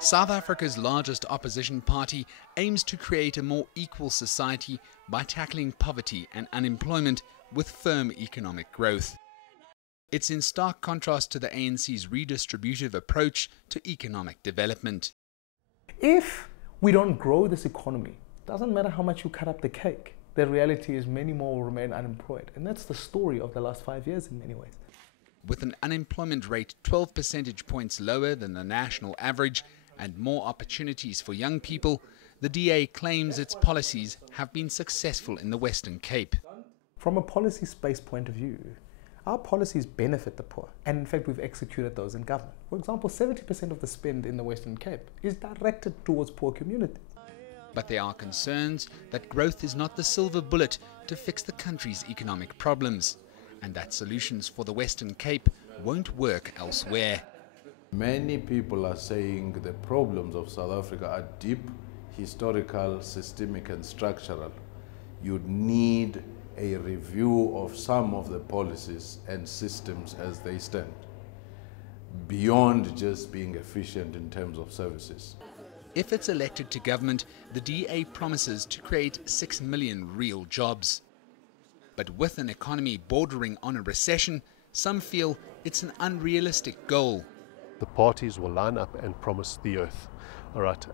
South Africa's largest opposition party aims to create a more equal society by tackling poverty and unemployment with firm economic growth. It's in stark contrast to the ANC's redistributive approach to economic development. If we don't grow this economy, it doesn't matter how much you cut up the cake. The reality is many more will remain unemployed. And that's the story of the last 5 years in many ways. With an unemployment rate 12 percentage points lower than the national average and more opportunities for young people, the DA claims its policies have been successful in the Western Cape. From a policy space point of view, our policies benefit the poor, and in fact we've executed those in government. For example, 70% of the spend in the Western Cape is directed towards poor communities. But there are concerns that growth is not the silver bullet to fix the country's economic problems, and that solutions for the Western Cape won't work elsewhere. Many people are saying the problems of South Africa are deep, historical, systemic and structural. You need a review of some of the policies and systems as they stand, beyond just being efficient in terms of services. If it's elected to government, the DA promises to create 6 million real jobs. But with an economy bordering on a recession, some feel it's an unrealistic goal. The parties will line up and promise the earth, all right?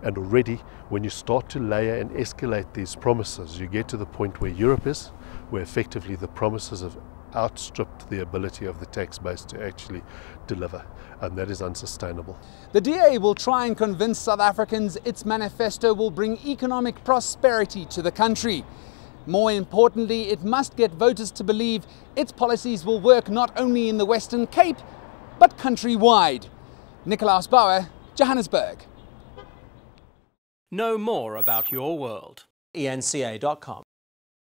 And already, when you start to layer and escalate these promises, you get to the point where Europe is, where effectively the promises have outstripped the ability of the tax base to actually deliver, and that is unsustainable. The DA will try and convince South Africans its manifesto will bring economic prosperity to the country. More importantly, it must get voters to believe its policies will work not only in the Western Cape, but countrywide. Nicolaas Bauer, Johannesburg. Know more about your world. eNCA.com